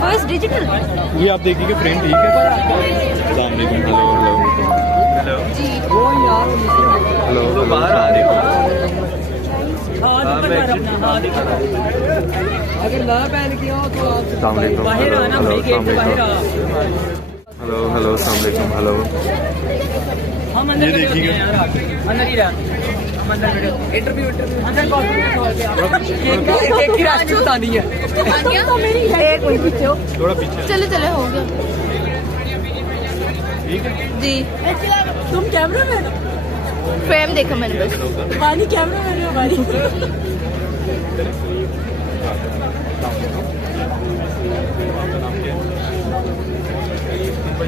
First digital ये आप देखिए फ्रेम ठीक है। अस्सलाम वालेकुम। हेलो जी। हेलो तो बाहर आ रहे हो। अगर ना पहन किया हो तो आप बाहर आना भाई, गेट के बाहर आ। हेलो हेलो अस्सलाम वालेकुम। हेलो हम अंदर ये देखिएगा अंदर ही रहा इंटरव्यू अंदर केक की राशि बतानी है। एक मिनट पीछे हो। थोड़ा पीछे चले चले हो गया ठीक है। जी। तुम कैमरा मैन फ्रेम देखो मैंने बस। वानी कैमरा मैन है वानी। आपका नाम क्या है?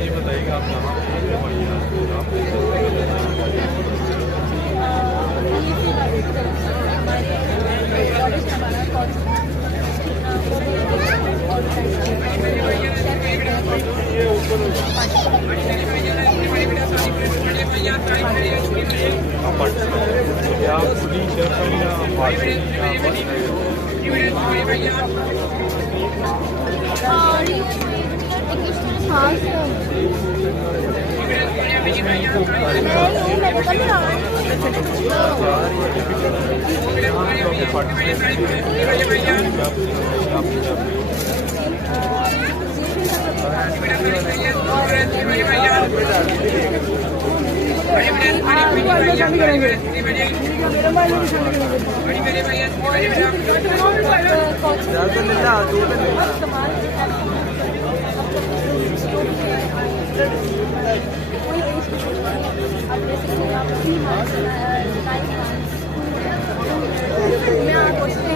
ये बताइएगा आप कहाँ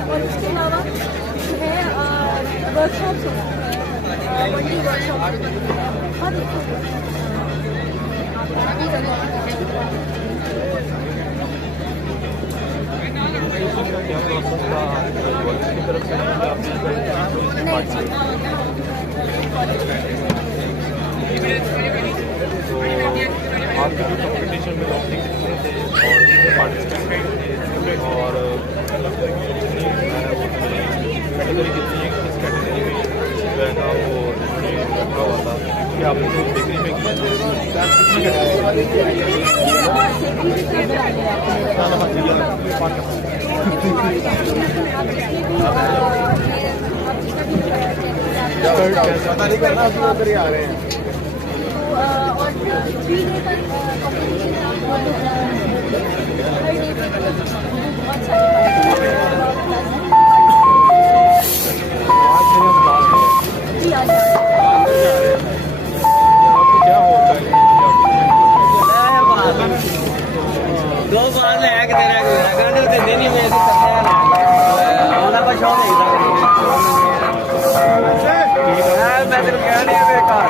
और उसके अलावा जो है वर्कशॉप्स होता है, वंडी वर्कशॉप। हाँ देखो आपके जो कॉम्पिटिशन में लॉन्चिंग कितने थे और कितने पार्टिसिपेंट थे और कैटेगरी कितनी है, किस कैटेगरी में जो है ना वो रखा हुआ था कि आपने जो डिग्री में किया कितनी पता नहीं करना अभी उधर ही आ रहे हैं। और 3 डे तक कॉम्पिटिशन क्या होता है 2 बार ले आके तेरे गंडे ते देनी में ऐसे करते हैं ना का शौक नहीं था। मैं तेरे कह नहीं बेकार